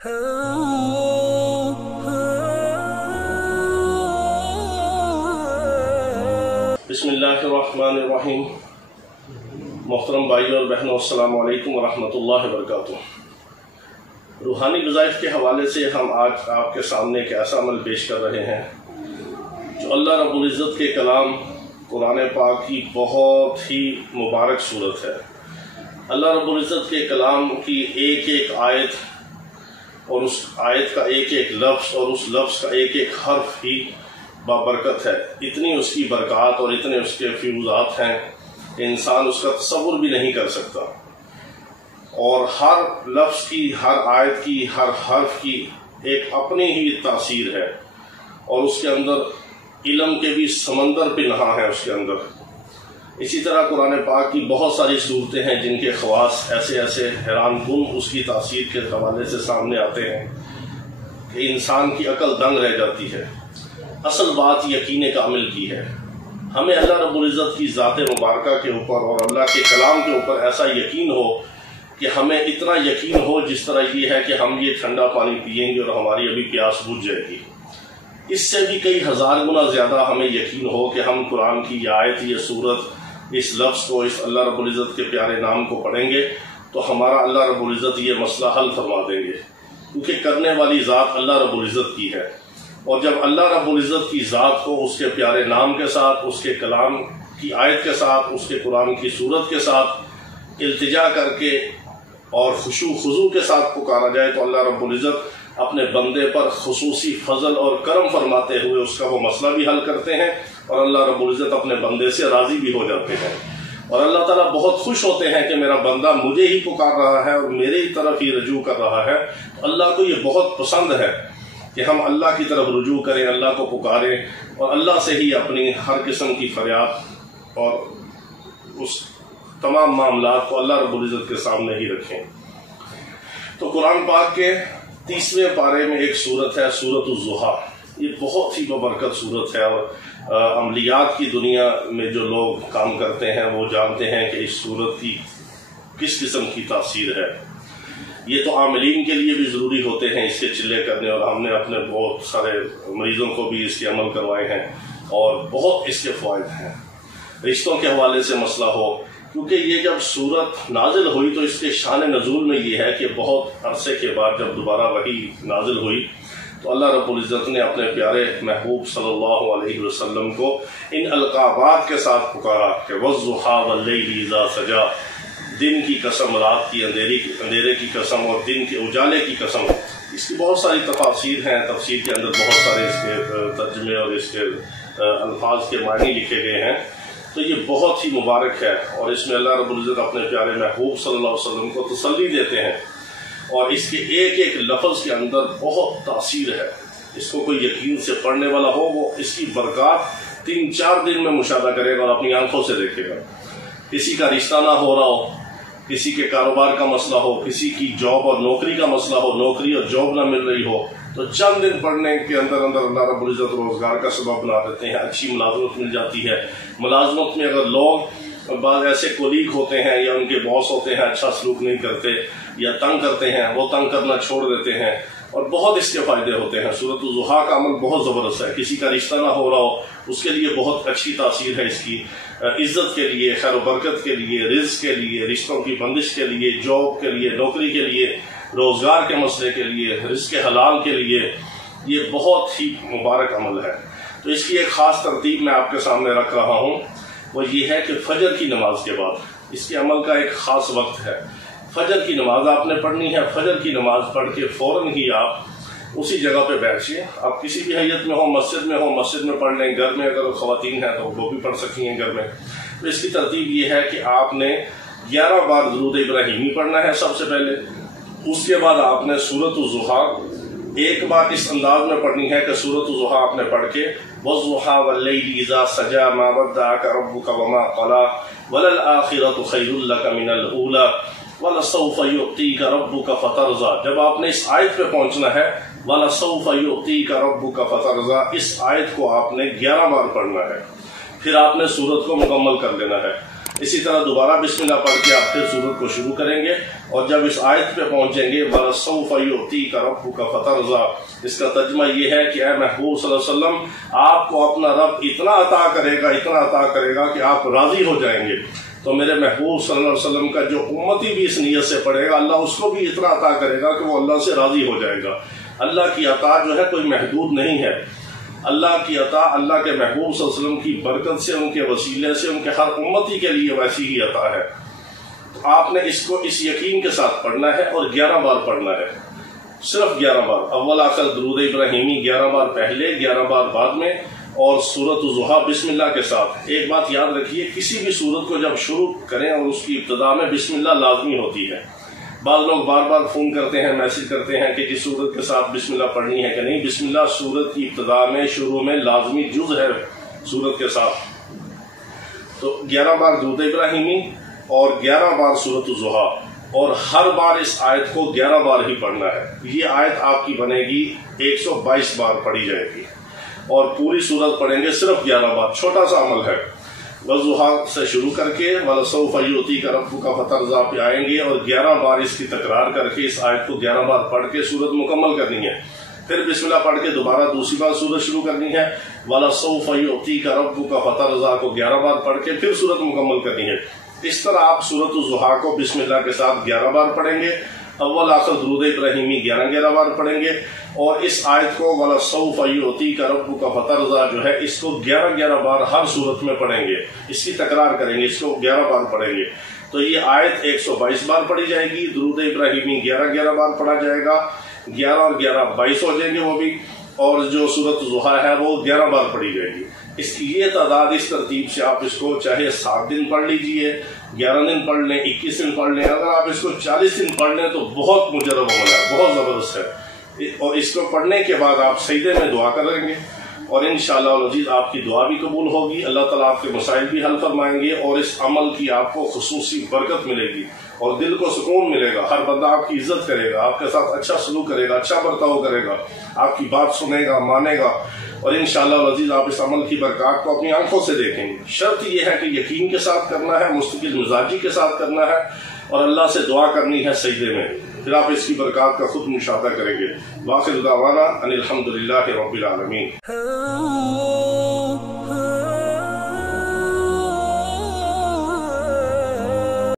बिस्मिल्लाहिर्रहमानिर्रहीम। मोहतरम भाइयों और बहनों, अस्सलाम वालेकुम वरहमतुल्लाहि वबरकातुह। रूहानी वज़ाइफ के हवाले से हम आज आपके सामने एक ऐसा अमल पेश कर रहे हैं जो अल्लाह रब्बुल इज़्ज़त के कलाम कुरान पाक की बहुत ही मुबारक सूरत है। अल्लाह रब्बुल इज़्ज़त के कलाम की एक एक आयत और उस आयत का एक एक लफ्ज़ और उस लफ्ज़ का एक एक हर्फ ही बाबरकत है। इतनी उसकी बरक़ात और इतने उसके फ्यूज़ात हैं कि इंसान उसका तसव्वुर भी नहीं कर सकता। और हर लफ्ज़ की, हर आयत की, हर हर्फ की एक अपनी ही तासीर है और उसके अंदर इल्म के भी समंदर पिन्हा है उसके अंदर। इसी तरह कुरान पाक की बहुत सारी सूरतें हैं जिनके ख़वास ऐसे ऐसे हैरानकुन उसकी तासीर के हवाले से सामने आते हैं कि इंसान की अकल दंग रह जाती है। असल बात यकीन कामिल की है। हमें अल्लाह रब्बुल इज़्ज़त की ज़ात मुबारका के ऊपर और अल्लाह के कलाम के ऊपर ऐसा यकीन हो कि हमें इतना यकीन हो जिस तरह ये है कि हम ये ठंडा पानी पिएंगे और हमारी अभी प्यास बुझ जाएगी। इससे भी कई हज़ार गुना ज़्यादा हमें यकीन हो कि हम कुरान की ये आयत, ये सूरत, इस लफ्ज़ को, इस अल्लाह रब्बुल इज़्ज़त के प्यारे नाम को पढ़ेंगे तो हमारा अल्लाह रब्बुल इज़्ज़त ये मसला हल फरमा देंगे, क्योंकि करने वाली ज़ात अल्लाह रब्बुल इज़्ज़त की है। और जब अल्लाह रब्बुल इज़्ज़त की ज़ात को उसके प्यारे नाम के साथ, उसके कलाम की आयत के साथ, उसके कुरान की सूरत के साथ इल्तिजा करके और खुशू खुजू के साथ पुकारा जाए तो अल्लाह रब्बुल इज़्ज़त अपने बंदे पर खुसूसी फजल और करम फरमाते हुए उसका वो मसला भी हल करते हैं और अल्लाह रब्बुल इज़्ज़त अपने बंदे से राज़ी भी हो जाते हैं। और अल्लाह ताला बहुत खुश होते हैं कि मेरा बंदा मुझे ही पुकार रहा है और मेरे ही तरफ ही रजू कर रहा है। तो अल्लाह को ये बहुत पसंद है कि हम अल्लाह की तरफ रुजू करें, अल्लाह को पुकारें और अल्लाह से ही अपनी हर किस्म की फरियाद और उस तमाम मामलात को अल्लाह रब्बुल इज़्ज़त के सामने ही रखें। तो कुरान पाक के 30वें पारे में एक सूरत है, सूरत ज़ुहा। ये बहुत ही बबरकत सूरत है और अमलियात की दुनिया में जो लोग काम करते हैं वो जानते हैं कि इस सूरत की किस किस्म की तासीर है। ये तो आमिलीन के लिए भी ज़रूरी होते हैं इसके चिल्ले करने, और हमने अपने बहुत सारे मरीज़ों को भी इसके अमल करवाए हैं और बहुत इसके फ़ायदे हैं। रिश्तों के हवाले से मसला हो, क्योंकि ये जब सूरत नाजिल हुई तो इसके शान नज़ूल में ये है कि बहुत अरसे के बाद जब दोबारा वही नाजिल हुई तो अल्लाह रब्बुल इज़्ज़त ने अपने प्यारे महबूब सल्लल्लाहु अलैहि वसल्लम को इन अलक़ाबात के साथ पुकारा कि वज़्ज़ुहा वल्लैलि इज़ा सजा, दिन की कसम, रात की अंधेरे की कसम और दिन के उजाले की कसम। इसकी बहुत सारी तफासीर हैं, तफसीर के अंदर बहुत सारे इसके तर्जमे और इसके अल्फाज के मानी लिखे गए हैं। तो ये बहुत ही मुबारक है और इसमें अल्लाह रब्बुल इज़्ज़त अपने प्यारे महबूब सल्लल्लाहु अलैहि वसल्लम को तसल्ली देते हैं और इसके एक एक लफ्ज़ के अंदर बहुत तासीर है। इसको कोई यकीन से पढ़ने वाला हो वो इसकी बरक़ात 3-4 दिन में मुशाहदा करेगा और अपनी आंखों से देखेगा। किसी का रिश्ता ना हो रहा हो, किसी के कारोबार का मसला हो, किसी की जॉब और नौकरी का मसला हो, नौकरी और जॉब ना मिल रही हो, तो चंद दिन पढ़ने के अंदर अंदर अल्लाह रब्बुल इज़्ज़त रोज़गार का सबब बना देते हैं, अच्छी मुलाज़मत मिल जाती है। मुलाज़मत में अगर लोग बाद ऐसे कोलीग होते हैं या उनके बॉस होते हैं अच्छा सलूक नहीं करते या तंग करते हैं, वो तंग करना छोड़ देते हैं और बहुत इसके फ़ायदे होते हैं। सूरत ज़ुहा का अमल बहुत ज़बरदस्त है। किसी का रिश्ता ना हो रहा हो उसके लिए बहुत अच्छी तासीर है इसकी, इज़्ज़त के लिए, खैर बरकत के लिए, रिज़्क़ के लिए, रिश्तों की बंदिश के लिए, जॉब के लिए, नौकरी के लिए, रोज़गार के मसले के लिए, रिज़्क़ हलाल के लिए, ये बहुत ही मुबारक अमल है। तो इसकी एक ख़ास तरतीब मैं आपके सामने रख रहा हूँ, वो ये है कि फजर की नमाज के बाद इसके अमल का एक ख़ास वक्त है। फजर की नमाज आपने पढ़नी है। फजर की नमाज पढ़ के फ़ौरन ही आप उसी जगह पे बैठिए। आप किसी भी हैयत में हो, मस्जिद में पढ़ लें, घर में अगर ख़वातीन हैं तो वो भी पढ़ सकती हैं घर में। तो इसकी तरतीब ये है कि आपने 11 बार दुरूद इब्राहिमी पढ़ना है सबसे पहले। उसके बाद आपने सूरत ज़ुहा एक बार इस अंदाज में पढ़नी है कि सूरत ज़ुहा आपने पढ़ के वज़्ज़ुहा वल्लैलि इज़ा सजा मा वद्दअक रब्बुका वमा क़ला वलल आखिरतु खैरुल लका मिनल ऊला वलसौफ़ युअतीका रब्बुका फ़तरज़ा। जब आपने इस आयत पे पहुंचना है, वलसौफ़ युअतीका रब्बुका फ़तरज़ा, इस आयत को आपने 11 बार पढ़ना है। फिर आपने सूरत को मुकम्मल कर लेना है اسی طرح دوبارہ بسم اللہ پڑھ کے آپ پھر سورت کو شروع کریں گے، اور جب اس آیت پہ پہنچیں گے وَلَسَوْفَ يُعْطِيكَ رَبُّكَ فَتَرْضَىٰ، اس کا ترجمہ یہ ہے کہ اے محبوب صلی اللہ علیہ وسلم آپ کو اپنا رب اتنا عطا کرے گا کہ آپ راضی ہو جائیں گے۔ تو میرے محبوب صلی اللہ علیہ وسلم کا جو امتی بھی اس نیت سے پڑھے گا، اللہ اس کو بھی اتنا عطا کرے گا کہ وہ اللہ سے راضی ہو جائے گا۔ اللہ کی عطا جو ہے کوئی محدود نہیں ہے، اللہ کی عطا اللہ کے محبوب صلی اللہ علیہ وسلم کی برکت سے، ان کے وسیلے سے، ان کے ہر امتی کے لیے ویسی ہی عطا ہے۔ تو آپ نے اس کو اس یقین کے ساتھ پڑھنا ہے اور 11 بار پڑھنا ہے، صرف 11 بار، اول آخر درود ابراہیمی 11 بار پہلے، 11 بار بعد میں، اور سورۃ الضحیٰ بسم اللہ کے ساتھ۔ ایک بات یاد رکھیے، کسی بھی سورت کو جب شروع کریں اور اس کی ابتدا میں بسم اللہ لازمی ہوتی ہے۔ بعض لوگ بار بار فون کرتے ہیں، میسج کرتے ہیں کہ اس سورت کے ساتھ بسم اللہ پڑھنی ہے کہ نہیں۔ بسم اللہ سورت کی ابتدا میں شروع میں لازمی جز ہے سورت کے ساتھ۔ تو 11 بار درود ابراہیمی اور 11 بار سورۃ الضحیٰ، اور ہر بار اس آیت کو 11 بار ہی پڑھنا ہے۔ یہ آیت آپ کی بنے گی 122 بار پڑھی جائے گی، اور پوری سورت پڑھیں گے صرف 11 بار۔ چھوٹا سا عمل ہے، والضحیٰ سے شروع کر کے وَلَسَوْفَ يُعْطِيكَ رَبُّكَ فَتَرْضَىٰ پہ آئیں گے، اور 11 بار اس کی تکرار کر کے اس آیت کو 11 بار پڑھ کے سورت مکمل کرنی ہے۔ پھر بسم اللہ پڑھ کے دوبارہ دوسری بار سورت شروع کرنی ہے، وَلَسَوْفَ يُعْطِيكَ رَبُّكَ فَتَرْضَىٰ کو 11 بار پڑھ کے پھر سورت مکمل کرنی ہے۔ اس طرح آپ سورۃ الضحیٰ کو بسم اللہ کے ساتھ 11 بار پڑھیں گے، اول آخر درود ابراہیمی 11 بار پڑھیں گے، اور اس آیت کو وَلَسَوْفَ يُعْطِيكَ رَبُّكَ فَتَرْضَىٰ جو ہے اس کو 11 بار ہر صورت میں پڑھیں گے، اس کی تکرار کریں گے، اس کو 11 بار پڑھیں گے۔ تو یہ آیت 122 بار پڑھی جائے گی، درود ابراہیمی 11 بار پڑھا جائے گا، 11 اور 11 22 ہو جائیں گے وہ بھی، اور جو سورۃ الضحیٰ ہے وہ 11 بار پڑھی جائے گی۔ اس کی یہ تعداد اس ترتیب سے آپ اس کو چاہے 7 دن پڑھ لیجئے، 11 دن پڑھ لیں، 21 دن پڑھ لیں، اگر آپ اس کو 40 دن پڑھ لیں تو بہت مجرب عمل ہے، بہت زبردست ہے۔ اور اس کو پڑھنے کے بعد آپ سجدے میں دعا کریں گے، اور انشاءاللہ العزیز آپ کی دعا بھی قبول ہوگی، اللہ تعالیٰ آپ کے مسائل بھی حل فرمائیں گے، اور اس عمل کی آپ کو خصوصی برکت ملے گی، اور دل کو سکون ملے گا۔ ہر بندہ آپ کی عزت کرے گا، آپ کے ساتھ اچھا سلوک کرے گا، اچھا برتاؤ کرے گا، آپ کی بات سنے گا، مانے گا، اور انشاءاللہ العزیز آپ اس عمل کی برکات کو اپنی آنکھوں سے دیکھیں گے۔ شرط یہ ہے کہ یقین کے ساتھ کرنا ہے، مستقل مزاجی کے ساتھ کرنا ہے، اور اللہ سے دعا کرنی ہے سجدے میں، پھر آپ اس کی برکات کا خود مشاہدہ کریں گے۔ وآخر دعوانا ان الحمدللہ رب العالمین۔